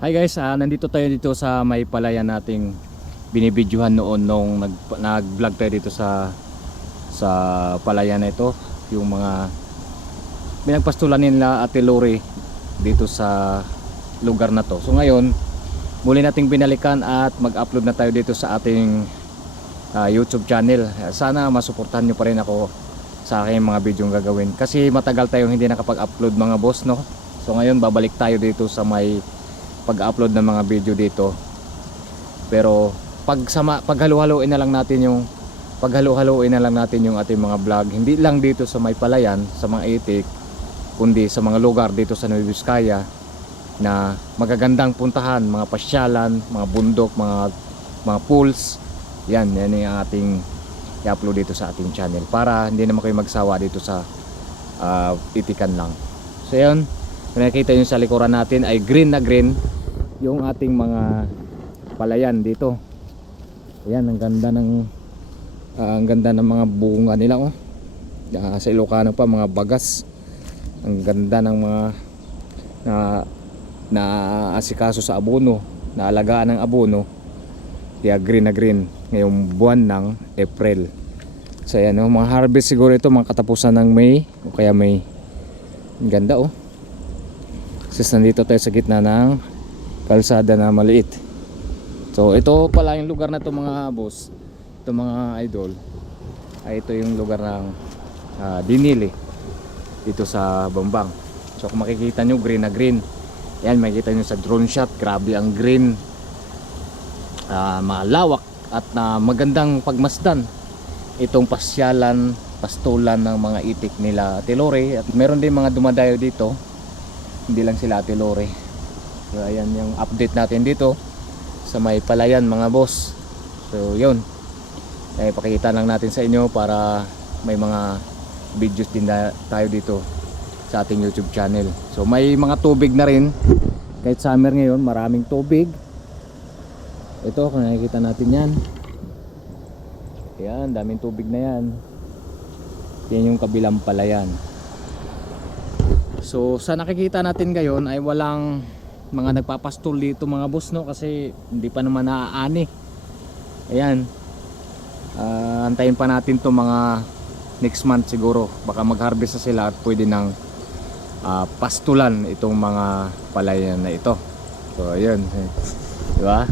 Hi guys, nandito tayo dito sa may palayan nating binibidyohan noon nung nag-vlog tayo dito sa palayan na ito, yung mga pinagpastulan nila Ate Lori dito sa lugar na to. So ngayon, muli nating binalikan at mag-upload na tayo dito sa ating YouTube channel. Sana masuportahan nyo pa rin ako sa aking mga video gagawin kasi matagal tayong hindi nakapag-upload mga boss, no? So ngayon babalik tayo dito sa may pag-upload ng mga video dito. Pero paghalu-haluin na lang natin yung ating mga vlog, hindi lang dito sa may palayan, sa mga itik, kundi sa mga lugar dito sa Nueva Vizcaya na magagandang puntahan, mga pasyalan, mga bundok, mga pools. Yan yung ating i-upload dito sa ating channel para hindi naman kayo magsawa dito sa itikan lang. So yun, nakikita nyo sa likuran natin ay green na green yung ating mga palayan dito. Ayan, ang ganda ng mga bunga nila, oh. Sa Ilocano pa, mga bagas. Ang ganda ng mga na asikaso sa abono, na alagaan ng abono. Kaya green na green ngayong buwan ng April. So ayan, oh, mga harvest siguro ito, mga katapusan ng May o kaya May. Ang ganda, oh. Sis, nandito tayo sa gitna ng kalsada na maliit. So ito pala yung lugar na to mga boss, ito mga idol, ay ito yung lugar ng Dinili dito sa Bambang. So kung makikita nyo, green na green. Yan, makikita nyo sa drone shot, grabe ang green. Malawak at magandang pagmasdan itong pasyalan, pastulan ng mga itik nila Ate Lori. At meron din mga dumadayo dito, hindi lang sila Ate Lori. So ayan yung update natin dito sa may palayan mga boss. So yun, ay pakita lang natin sa inyo para may mga videos din tayo dito sa ating YouTube channel. So may mga tubig na rin, kahit summer ngayon maraming tubig. Ito kung nakikita natin yan, ayan, daming tubig na yan. Yan yung kabilang palayan. So sa nakikita natin ngayon ay walang mga nagpapastol dito mga boss, no, kasi hindi pa naman naaani. Ayan, antayin pa natin to mga next month siguro, baka mag-harvest na sila at pwede nang pastulan itong mga palayan na ito. So ayun, diba?